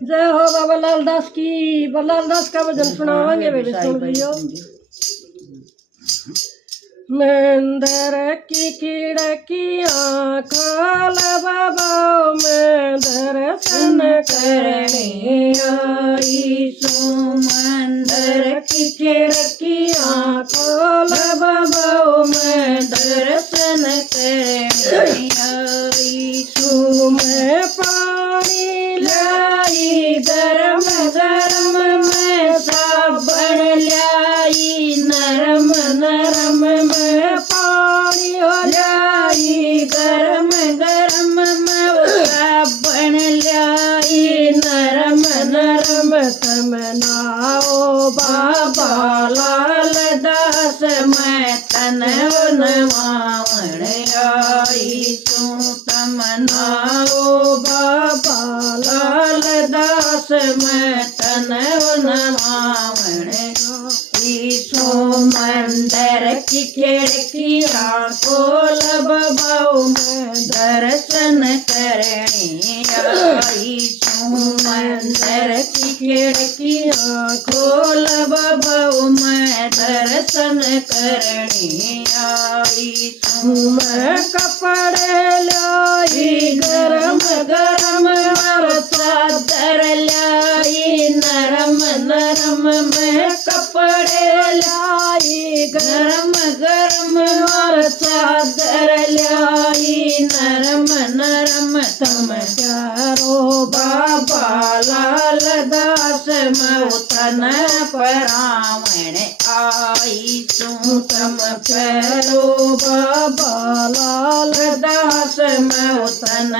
जय हो बाबा लाल दास की। लाल दास का भजन सुनावांगे बेबी, सुन लियो। मंदिर की खिड़कियाँ खोल बाबा, मैं दर्शन करने आई सो। मंदिर की खिड़कियाँ खोल बाबा, मैं दर्शन करने आई सो। मैं पानी लाई गरम गरम, मैं साबण लाई नरम नरम, मैं पानी लाई गरम गरम, मैं साबण लाई नरम नरम। तम नाओ बाबा लाल दास, मैं तन नवावण आई सो। तम नाओ बाबा लाल दास, मैं तन नवावण सो। मंदिर की खिड़कियाँ खोल बाबा, मैं दर्शन करने आई सो। मंदिर की खिड़कियाँ खोल बाबा, मैं दर्शन करने आई सो। मैं कपड़े लाई गरम गरम, और चादर लाई नरम नरम, मैं कपड़े लाई गरम गरम, और चादर लाई नरम नरम। तम प्यारो बाबा लाल दास, मैं तन परावण आई सो। तम प्यारो बाबा लाल दास, मैं तन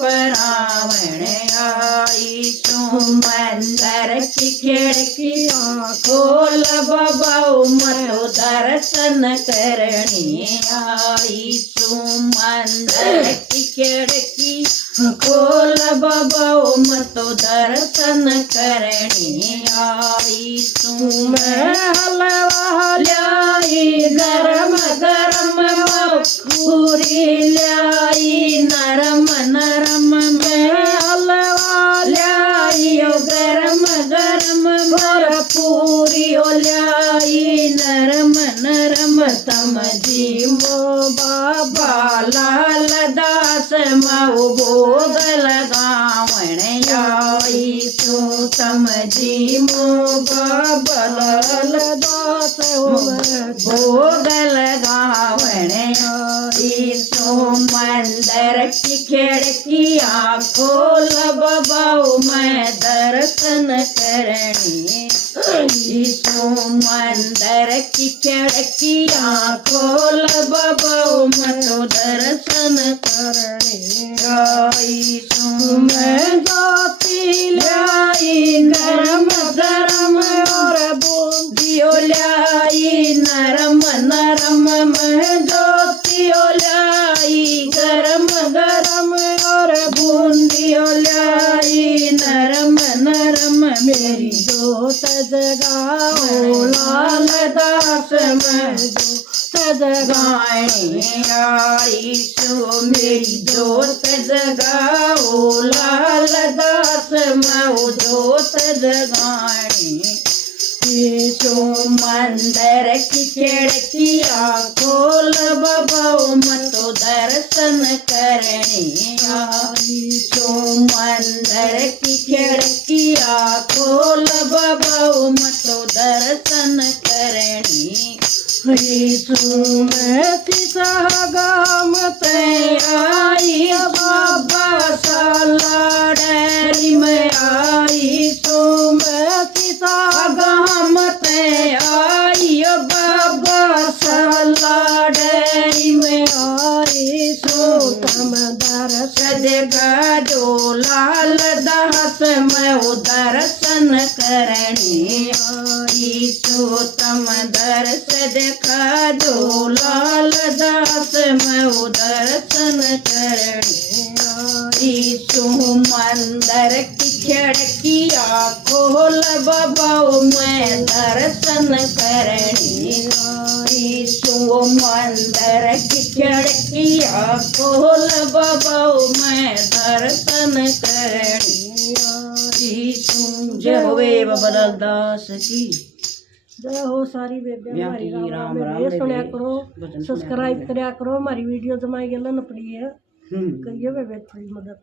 परावण आई सो। मंदिर की खिड़कियाँ खोल बाबा, मैं दर्शन करने आई सो। मंदिर की खिड़की खोल बाबा, मैं दर्शन करने आई सो। मैं हलवा लाई गरम गरम, पूरी लाई नरम नरम, मैं हलवा लाई गरम गरम, पूरी लाई नरम नरम। तम जी मो बाबा लाल दास, मैं भोग लगावण आई सो। तम जी मो बाबा लाल दास, मैं भोग लगावण आई सो। मंदिर की खिड़कियाँ खोल बाबा, मैं दर्शन करने आई सो। मंदिर की खिड़कियाँ खोल बाबा, मैं दर्शन करने आई सो। मैं ज्योति लाई गरम गरम, और बूंदियो लाई नरम नरम, मैं ज्योति लाई गरम गरम, और बूंदियो लाई नरम नरम। मेरी जोत जगाओ लाल दास, मैं जोत जगाने आई सो। मेरी जोत जगाओ लाल दास, मैं जोत जगाने सो। मंदिर की खिड़कियाँ खोल बाबा, मैं दर्शन करने आई सो। मंदिर की खिड़कियाँ खोल बाबा, मैं दर्शन करने आई सो। मैं सीसा गाम ते आई बाबा, साला डेरी में आई सो। मैं सीसा गाम ते आई बाबा, साला डेरी में आई सो। तम दर्श देगा जो लाल दास, मैं दर्शन करने आई सो। तम दर्श देखा जो लाल दास, मैं दर्शन करने आई सो। मंदिर की खिड़कियाँ खोल बाबा, मैं दर्शन करने आई सो। मंदिर की खिड़कियाँ खोल बाबा, मैं दर्शन करने आई जय होवे बाबा लालदास की जय हो सारी बेबे हमारी की राम राम राम राम ये रे सुनया रे। करो भजन सुनया सब्सक्राइब करया करो हमारी वीडियो जमाई गलन पड़ी है हम्म। करिए बेबे थोड़ी मदद।